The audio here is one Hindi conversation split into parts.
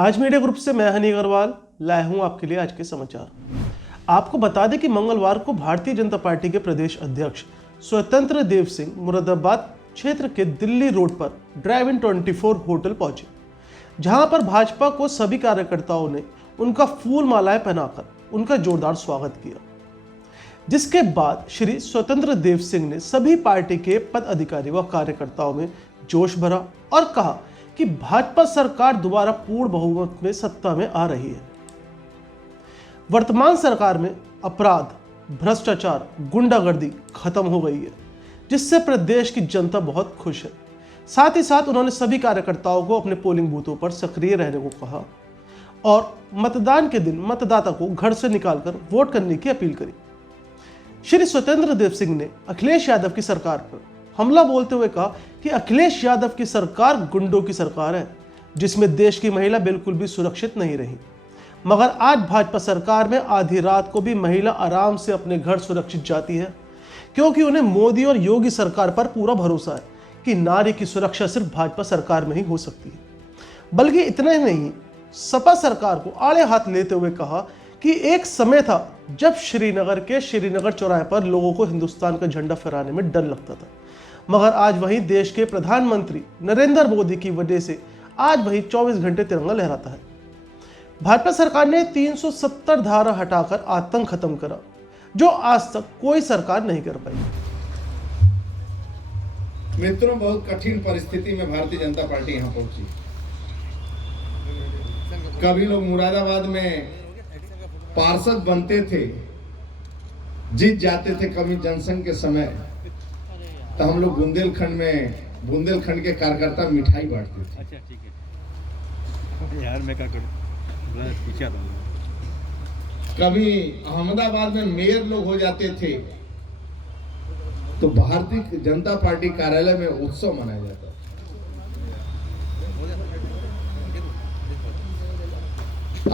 आज मीडिया ग्रुप से मैं हनी अग्रवाल लाया हूं आपके लिए आज के समाचार। आपको बता दें कि मंगलवार को भारतीय जनता पार्टी के प्रदेश अध्यक्ष स्वतंत्र देव सिंह मुरादाबाद क्षेत्र के दिल्ली रोड पर ड्राइव इन 24 होटल पहुंचे, जहां पर भाजपा को सभी कार्यकर्ताओं ने उनका फूल मालाएं पहनाकर उनका जोरदार स्वागत किया। जिसके बाद श्री स्वतंत्र देव सिंह ने सभी पार्टी के पदाधिकारी व कार्यकर्ताओं में जोश भरा और कहा कि भाजपा सरकार दोबारा पूर्ण बहुमत में सत्ता में आ रही है। वर्तमान सरकार में अपराध, भ्रष्टाचार, गुंडागर्दी खत्म हो गई है, जिससे प्रदेश की जनता बहुत खुश है। साथ ही साथ उन्होंने सभी कार्यकर्ताओं को अपने पोलिंग बूथों पर सक्रिय रहने को कहा और मतदान के दिन मतदाता को घर से निकालकर वोट करने की अपील करी। श्री स्वतंत्र देव सिंह ने अखिलेश यादव की सरकार पर हमला बोलते हुए कहा कि अखिलेश यादव की सरकार गुंडों की सरकार है, जिसमें देश की महिला बिल्कुल भी सुरक्षित नहीं रही। मगर आज भाजपा सरकार में आधी रात को भी महिला आराम से अपने घर सुरक्षित जाती है, क्योंकि उन्हें मोदी और योगी सरकार पर पूरा भरोसा है कि नारी की सुरक्षा सिर्फ भाजपा सरकार में ही हो सकती है। बल्कि इतना ही नहीं, सपा सरकार को आड़े हाथ लेते हुए कहा कि एक समय था जब श्रीनगर चौराहे पर लोगों को हिंदुस्तान का झंडा फहराने में डर लगता था, मगर आज वहीं देश के प्रधानमंत्री नरेंद्र मोदी की वजह से आज वही 24 घंटे तिरंगा लहराता है। भाजपा सरकार ने 370 धारा हटाकर आतंक खत्म करा, जो आज तक कोई सरकार नहीं कर पाई। मित्रों, बहुत कठिन परिस्थिति में भारतीय जनता पार्टी यहां पहुंची। कभी लोग मुरादाबाद में पार्षद बनते थे, जीत जाते थे कभी जनसंघ के समय, तो हम लोग बुंदेलखंड के कार्यकर्ता मिठाई बांटते थे। अच्छा, ठीक है यार, मैं क्या करूं, पीछे आता हूं। कभी अहमदाबाद में मेयर लोग हो जाते थे तो भारतीय जनता पार्टी कार्यालय में उत्सव मनाया जाता था।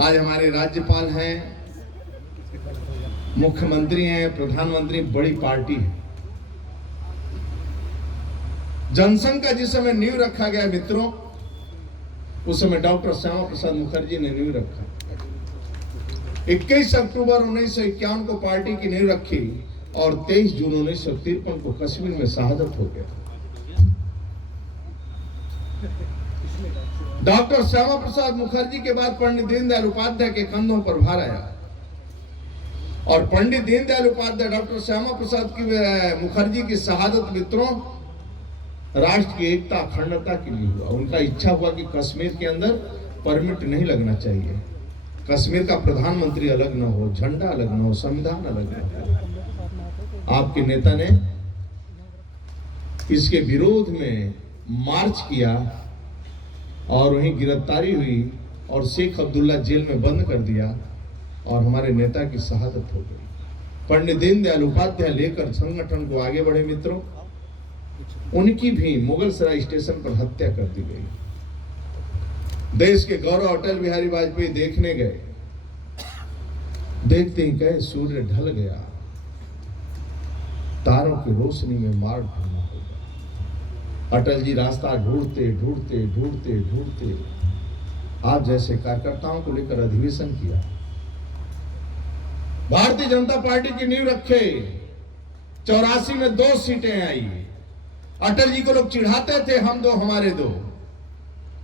आज हमारे राज्यपाल हैं, मुख्यमंत्री हैं, प्रधानमंत्री, बड़ी पार्टी है। जनसंघ का जिस समय नींव रखा गया मित्रों, उस समय डॉक्टर श्यामा प्रसाद मुखर्जी ने नींव रखा। 21 अक्टूबर 1951 को पार्टी की नींव रखी और 23 जून 1953 को कश्मीर में शहादत हो गया। डॉक्टर श्यामा प्रसाद मुखर्जी के बाद पंडित दीनदयाल उपाध्याय के कंधों पर भार आया और पंडित दीनदयाल उपाध्याय, डॉक्टर श्यामा प्रसाद मुखर्जी की शहादत मित्रों राष्ट्र की एकता, अखंडता के लिए हुआ। उनका इच्छा हुआ कि कश्मीर के अंदर परमिट नहीं लगना चाहिए, कश्मीर का प्रधानमंत्री अलग न हो, झंडा अलग न हो, संविधान अलग न हो। आपके नेता ने इसके विरोध में मार्च किया और वहीं गिरफ्तारी हुई और शेख अब्दुल्ला जेल में बंद कर दिया और हमारे नेता की शहादत हो गई। पंडित दीनदयाल उपाध्याय लेकर संगठन को आगे बढ़े मित्रों, उनकी भी मुगलसराय स्टेशन पर हत्या कर दी गई। देश के गौरव अटल बिहारी वाजपेयी देखने गए, देखते ही कहे सूर्य ढल गया, तारों की रोशनी में मार्ग ढूंढना होगा। अटल जी रास्ता ढूंढते ढूंढते ढूंढते ढूंढते आप जैसे कार्यकर्ताओं को लेकर अधिवेशन किया। भारतीय जनता पार्टी की नींव रखे, 84 में 2 सीटें आई। अटल जी को लोग चिढ़ाते थे, हम 2 हमारे 2,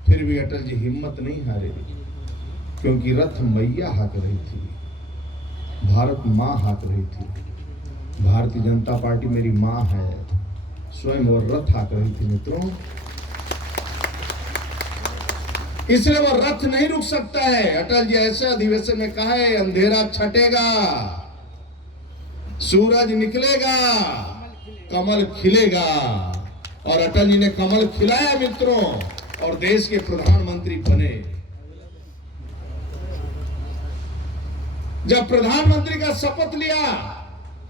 फिर भी अटल जी हिम्मत नहीं हारे, क्योंकि रथ मैया हाँक रही थी, भारत मां हाँक रही थी। भारतीय जनता पार्टी मेरी मां है, स्वयं वो रथ हाँक रही थी मित्रों। इसलिए वो रथ नहीं रुक सकता है। अटल जी ऐसे अधिवेशन में कहा है, अंधेरा छटेगा, सूरज निकलेगा, कमल खिलेगा। और अटल जी ने कमल खिलाया मित्रों और देश के प्रधानमंत्री बने। जब प्रधानमंत्री का शपथ लिया,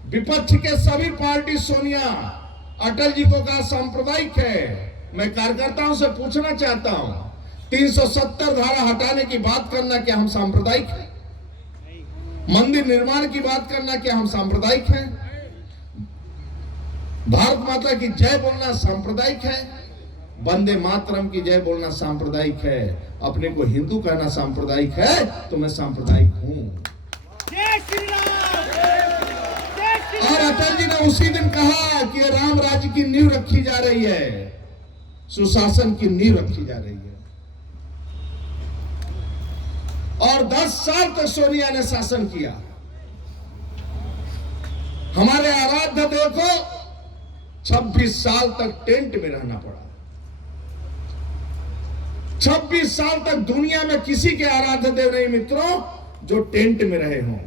विपक्ष के सभी पार्टी सोनिया अटल जी को कहा सांप्रदायिक है। मैं कार्यकर्ताओं से पूछना चाहता हूं, 370 धारा हटाने की बात करना क्या हम सांप्रदायिक हैं? मंदिर निर्माण की बात करना क्या हम सांप्रदायिक हैं? भारत माता की जय बोलना सांप्रदायिक है? वंदे मातरम की जय बोलना सांप्रदायिक है, अपने को हिंदू कहना सांप्रदायिक है, तो मैं सांप्रदायिक हूं। और अटल जी ने उसी दिन कहा कि राम राज्य की नींव रखी जा रही है, सुशासन की नींव रखी जा रही है। और 10 साल तक सोनिया ने शासन किया। हमारे आराध्य देव को 26 साल तक टेंट में रहना पड़ा। 26 साल तक दुनिया में किसी के आराध्य देव नहीं मित्रों जो टेंट में रहे हों।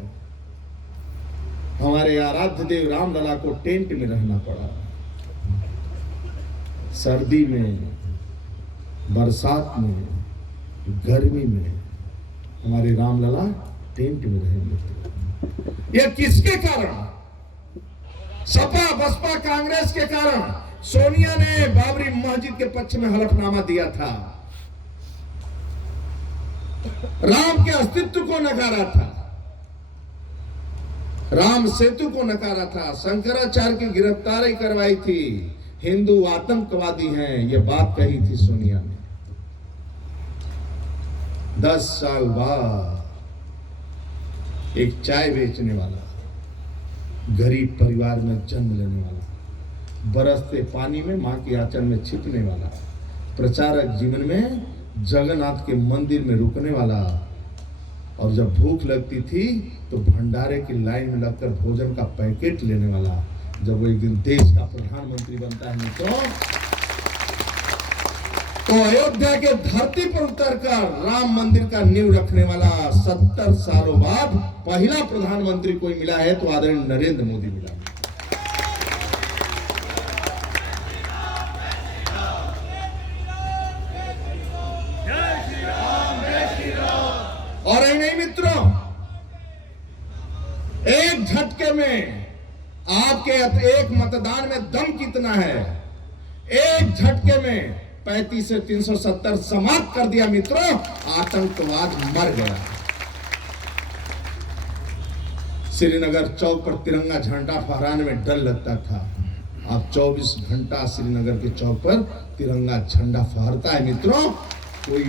हमारे आराध्य देव रामलला को टेंट में रहना पड़ा। सर्दी में, बरसात में, गर्मी में हमारे रामलला टेंट में रहे मित्र। यह किसके कारण? सपा बसपा कांग्रेस के कारण। सोनिया ने बाबरी मस्जिद के पक्ष में हलफनामा दिया था, राम के अस्तित्व को नकारा था, राम सेतु को नकारा था, शंकराचार्य की गिरफ्तारी करवाई थी, हिंदू आतंकवादी हैं, यह बात कही थी सोनिया ने। 10 साल बाद एक चाय बेचने वाला, गरीब परिवार में जन्म लेने वाला, बरसते पानी में मां के आंचल में छिपने वाला, प्रचारक जीवन में जगन्नाथ के मंदिर में रुकने वाला, और जब भूख लगती थी तो भंडारे की लाइन में लगकर भोजन का पैकेट लेने वाला, जब वो एक दिन देश का प्रधानमंत्री बनता है तो अयोध्या के धरती पर उतरकर राम मंदिर का नींव रखने वाला 70 सालों बाद पहला प्रधानमंत्री कोई मिला है तो आदरणीय नरेंद्र मोदी मिला। और ही नहीं मित्रों, एक झटके में आपके एक मतदान में दम कितना है, एक झटके में 35 से 370 समाप्त कर दिया मित्रों। आतंकवाद मर गया। श्रीनगर चौक पर तिरंगा झंडा फहराने में डर लगता था, अब 24 घंटा श्रीनगर के चौक पर तिरंगा झंडा फहरता है मित्रों। कोई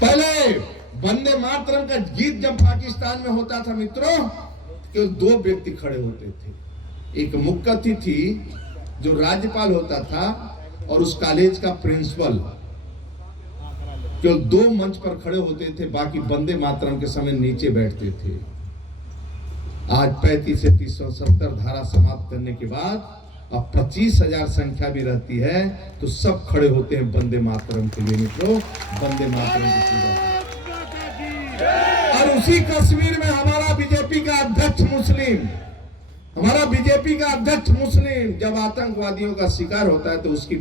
पहले वंदे मातरम का गीत जब पाकिस्तान में होता था मित्रों, केवल 2 व्यक्ति खड़े होते थे। एक मुख्य अतिथि जो राज्यपाल होता था और उस कॉलेज का प्रिंसिपल, केवल 2 मंच पर खड़े होते थे, बाकी वंदे मातरम के समय नीचे बैठते थे। आज 35 से 370 धारा समाप्त करने के बाद अब 25,000 संख्या भी रहती है तो सब खड़े होते हैं वंदे मातरम के लिए मित्रों, वंदे मातरम की पूजा। और उसी कश्मीर में हमारा बीजेपी का अध्यक्ष मुस्लिम जब आतंकवादियों का शिकार होता है तो उसकी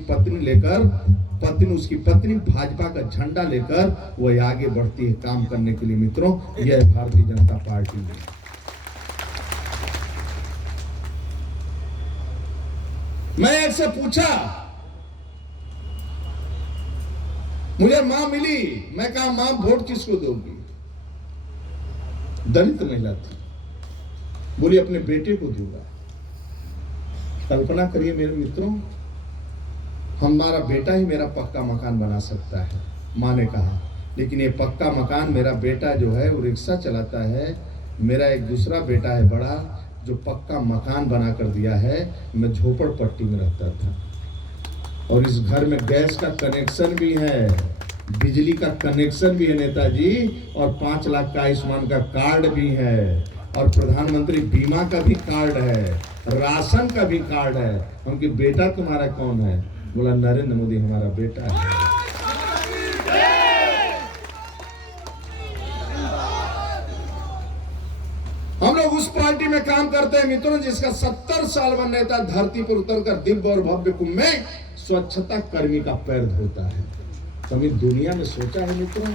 पत्नी भाजपा का झंडा लेकर वह आगे बढ़ती है काम करने के लिए मित्रों। यह भारतीय जनता पार्टी है। मैं एक से पूछा, मुझे मां मिली, मैं कहा मां वोट किसको दोगी? दलित महिला थी, बोली अपने बेटे को दूंगा। कल्पना करिए मेरे मित्रों, हमारा बेटा ही मेरा पक्का मकान बना सकता है। मां ने कहा लेकिन ये पक्का मकान मेरा बेटा जो है वो रिक्शा चलाता है, मेरा एक दूसरा बेटा है बड़ा जो पक्का मकान बना कर दिया है, मैं झोपड़पट्टी में रहता था और इस घर में गैस का कनेक्शन भी है, बिजली का कनेक्शन भी है नेताजी, और 5 लाख का आयुष्मान का कार्ड भी है, और प्रधानमंत्री बीमा का भी कार्ड है, राशन का भी कार्ड है। उनके बेटा तुम्हारा कौन है? बोला नरेंद्र मोदी हमारा बेटा है। हम लोग उस पार्टी में काम करते हैं मित्रों जिसका 70 साल का नेता धरती पर उतरकर दिव्य और भव्य कुंभ में स्वच्छता कर्मी का पैर धोता है। कभी दुनिया में सोचा है मित्रों?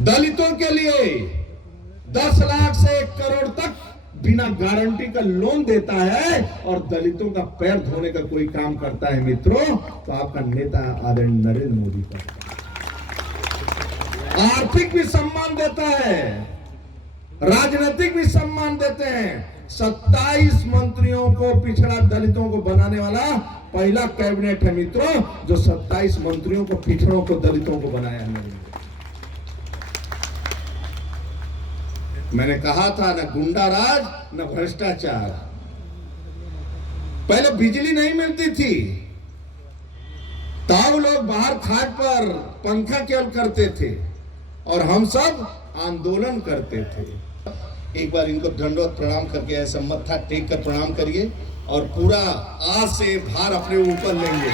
दलितों के लिए 10 लाख से 1 करोड़ तक बिना गारंटी का लोन देता है और दलितों का पैर धोने का कोई काम करता है मित्रों तो आपका नेता आदरणीय नरेंद्र मोदी का। आर्थिक भी सम्मान देता है, राजनीतिक भी सम्मान देते हैं, 27 मंत्रियों को पिछड़ा दलितों को बनाने वाला पहला कैबिनेट है मित्रों, जो 27 मंत्रियों को पिछड़ों को दलितों को बनाया है। मैंने कहा था न गुंडा राज न भ्रष्टाचार। पहले बिजली नहीं मिलती थी, तब लोग बाहर खाट पर पंखा केवल करते थे और हम सब आंदोलन करते थे। एक बार इनको दंडवत प्रणाम करके ऐसा मत्था टेक कर प्रणाम करिए और पूरा आज से भार अपने ऊपर लेंगे।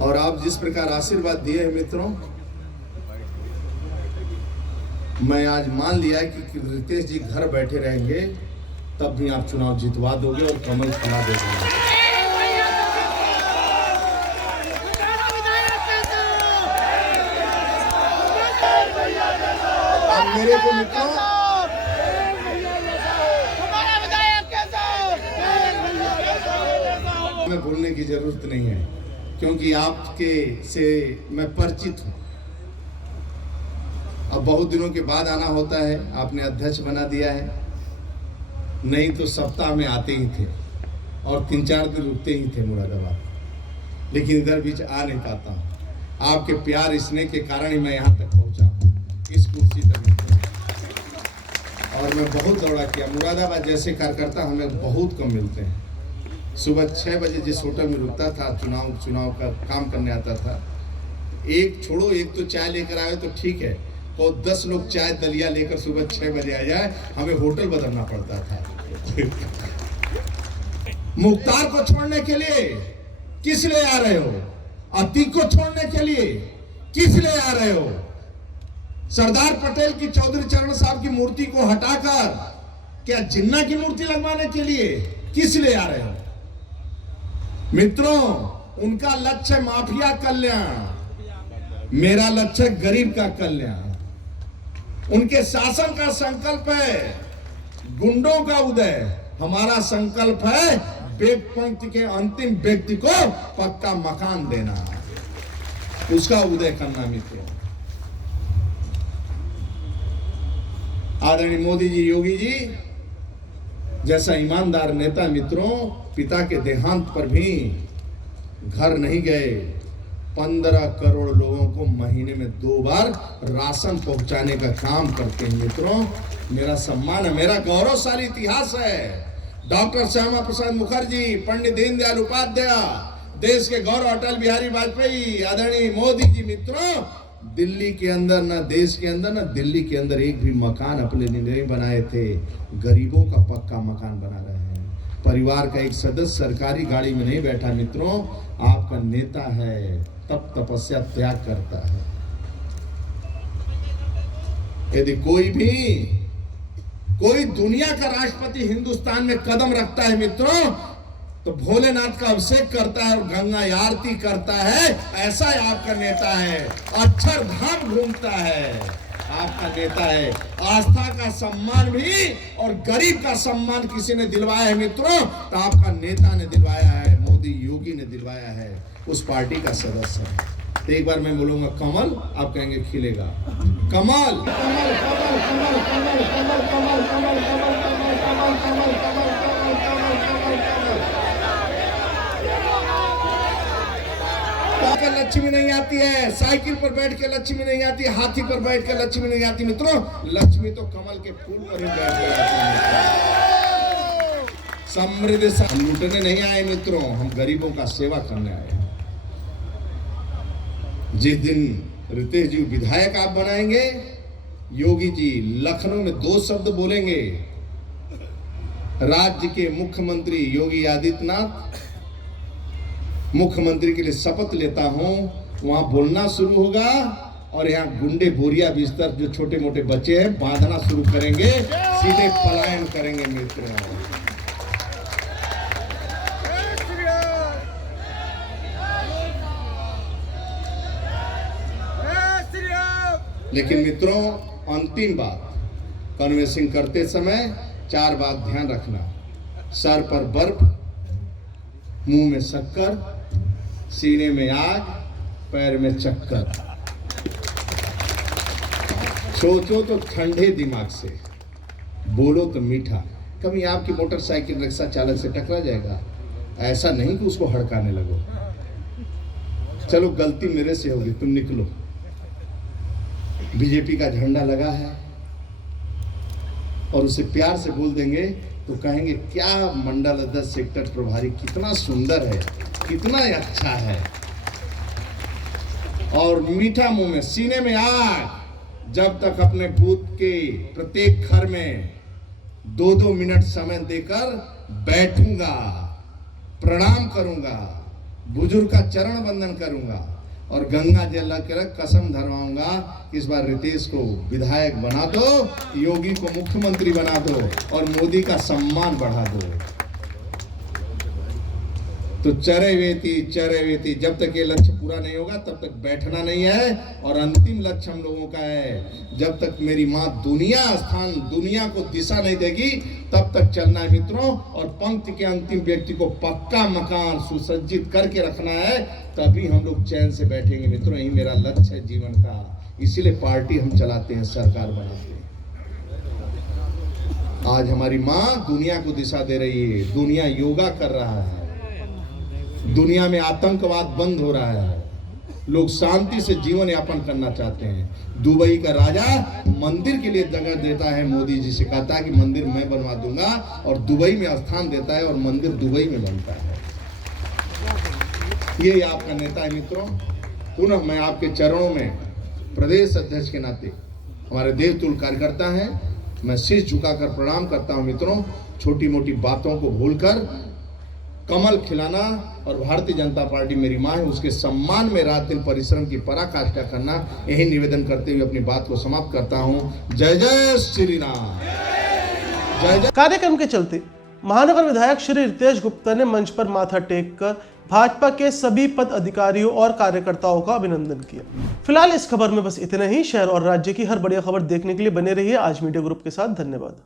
और आप जिस प्रकार आशीर्वाद दिए हैं मित्रों, मैं आज मान लिया है कि रितेश जी घर बैठे रहेंगे तब भी आप चुनाव जितवा दोगे और कमल खिला दोगे। मेरे को मित्रों में बोलने की जरूरत नहीं है, क्योंकि आपके से मैं परिचित हूं। अब बहुत दिनों के बाद आना होता है, आपने अध्यक्ष बना दिया है, नहीं तो सप्ताह में आते ही थे और 3-4 दिन रुकते ही थे मुरादाबाद, लेकिन इधर बीच आ नहीं पाता हूं। आपके प्यार स्नेह के कारण ही मैं यहाँ तक पहुंचा, इस कुर्सी तक। और मैं बहुत दौड़ा किया। मुरादाबाद जैसे कार्यकर्ता हमें बहुत कम मिलते हैं। सुबह 6 बजे जिस होटल में रुकता था, चुनाव का काम करने आता था, एक छोड़ो, एक तो चाय लेकर आए तो ठीक है, और 10 लोग चाय दलिया लेकर सुबह 6 बजे आ जाए, हमें होटल बदलना पड़ता था। मुख्तार को छोड़ने के लिए किस लिए आ रहे हो? अतीक को छोड़ने के लिए किस लिए आ रहे हो? सरदार पटेल की चौधरी चरण साहब की मूर्ति को हटाकर क्या जिन्ना की मूर्ति लगवाने के लिए किस लिए आ रहे हो? मित्रों, उनका लक्ष्य माफिया कल्याण, मेरा लक्ष्य गरीब का कल्याण। उनके शासन का संकल्प है गुंडों का उदय, हमारा संकल्प है बेग पंक्ति के अंतिम व्यक्ति को पक्का मकान देना, उसका उदय करना। मित्रों, आदरणीय मोदी जी, योगी जी जैसा ईमानदार नेता मित्रों, पिता के देहांत पर भी घर नहीं गए। 15 करोड़ लोगों को महीने में 2 बार राशन पहुंचाने का काम करते हैं। मित्रों, मेरा सम्मान है, मेरा गौरवशाली इतिहास है। डॉक्टर श्यामा प्रसाद मुखर्जी, पंडित दीनदयाल उपाध्याय, देश के गौरव अटल बिहारी वाजपेयी, आदरणीय मोदी जी। मित्रों, दिल्ली के अंदर ना देश के अंदर ना दिल्ली के अंदर एक भी मकान अपने लिए नहीं बनाए थे, गरीबों का पक्का मकान बना रहे हैं। परिवार का एक सदस्य सरकारी गाड़ी में नहीं बैठा। मित्रों, आपका नेता है तब तपस्या त्याग करता है। यदि कोई दुनिया का राष्ट्रपति हिंदुस्तान में कदम रखता है मित्रों, तो भोलेनाथ का अभिषेक करता है और गंगा आरती करता है। ऐसा ही आपका नेता है, अक्षरधाम घूमता है, आपका नेता है। आस्था का सम्मान भी और गरीब का सम्मान किसी ने दिलवाया है मित्रों, तो आपका नेता ने दिलवाया है, मोदी योगी ने दिलवाया है, उस पार्टी का सदस्य है। तो एक बार मैं बोलूंगा कमल, आप कहेंगे खिलेगा। कमल, कमल, कमल, कमल, कमल, कमल, कमल, कमल, कमल, कमल, कमल, कमल, कमल, लक्ष्मी नहीं आती है, साइकिल पर बैठ के लक्ष्मी नहीं आती, हाथी पर बैठ के लक्ष्मी नहीं आती। मित्रों, लक्ष्मी तो कमल के फूल पर ही बैठ के आती है। समृद्धि हम लूटने नहीं आए मित्रों, हम गरीबों का सेवा करने आए हैं। जिस दिन रितेश जी विधायक आप बनाएंगे, योगी जी लखनऊ में 2 शब्द बोलेंगे, राज्य के मुख्यमंत्री योगी आदित्यनाथ, मुख्यमंत्री के लिए शपथ लेता हूं, वहां बोलना शुरू होगा और यहाँ गुंडे बोरिया बिस्तर जो छोटे मोटे बच्चे हैं बांधना शुरू करेंगे, सीधे पलायन करेंगे मित्रों। लेकिन मित्रों, अंतिम बात, कन्वेंसिंग करते समय 4 बात ध्यान रखना। सर पर बर्फ, मुंह में शक्कर, सीने में आग, पैर में चक्कर। सोचो तो ठंडे दिमाग से, बोलो तो मीठा। कभी आपकी मोटरसाइकिल रिक्शा चालक से टकरा जाएगा, ऐसा नहीं कि उसको हड़काने लगो। चलो गलती मेरे से होगी, तुम निकलो। बीजेपी का झंडा लगा है और उसे प्यार से बोल देंगे तो कहेंगे क्या मंडल अध्यक्ष सेक्टर प्रभारी कितना सुंदर है, कितना अच्छा है। और मीठा मुंह में, सीने में आग। जब तक अपने बूथ के प्रत्येक घर में 2-2 मिनट समय देकर बैठूंगा, प्रणाम करूंगा, बुजुर्ग का चरण वंदन करूंगा और गंगा जल कर कसम धरवाऊंगा कि इस बार रितेश को विधायक बना दो, योगी को मुख्यमंत्री बना दो और मोदी का सम्मान बढ़ा दो। तो चरैवेति, जब तक ये लक्ष्य पूरा नहीं होगा तब तक बैठना नहीं है। और अंतिम लक्ष्य हम लोगों का है, जब तक मेरी माँ दुनिया को दिशा नहीं देगी तब तक चलना है मित्रों। और पंक्ति के अंतिम व्यक्ति को पक्का मकान सुसज्जित करके रखना है, तभी हम लोग चैन से बैठेंगे मित्रों। यही मेरा लक्ष्य है जीवन का, इसीलिए पार्टी हम चलाते हैं, सरकार बनाते हैं। आज हमारी माँ दुनिया को दिशा दे रही है, दुनिया योगा कर रहा है, दुनिया में आतंकवाद बंद हो रहा है, लोग शांति से जीवन यापन करना चाहते हैं। दुबई का राजा मंदिर के लिए जगह देता है, मोदी जी से कहता है कि मंदिर मैं बनवा दूंगा, और दुबई में स्थान देता है और मंदिर दुबई में बनता है। ये आपका नेता है मित्रों। पुनः मैं आपके चरणों में प्रदेश अध्यक्ष के नाते, हमारे देवतुल्य कार्यकर्ता हैं, मैं शीश झुकाकर प्रणाम करता हूं मित्रों। छोटी मोटी बातों को भूलकर कमल खिलाना और भारतीय जनता पार्टी मेरी मां है, उसके सम्मान में रात दिन परिश्रम की पराकाष्ठा करना, यही निवेदन करते हुए अपनी बात को समाप्त करता हूं। जय जय श्री राम। जय जय। कार्यक्रम के चलते महानगर विधायक श्री रितेश गुप्ता ने मंच पर माथा टेक कर भाजपा के सभी पद अधिकारियों और कार्यकर्ताओं का अभिनंदन किया। फिलहाल इस खबर में बस इतना ही। शहर और राज्य की हर बढ़िया खबर देखने के लिए बने रहिए आज मीडिया ग्रुप के साथ। धन्यवाद।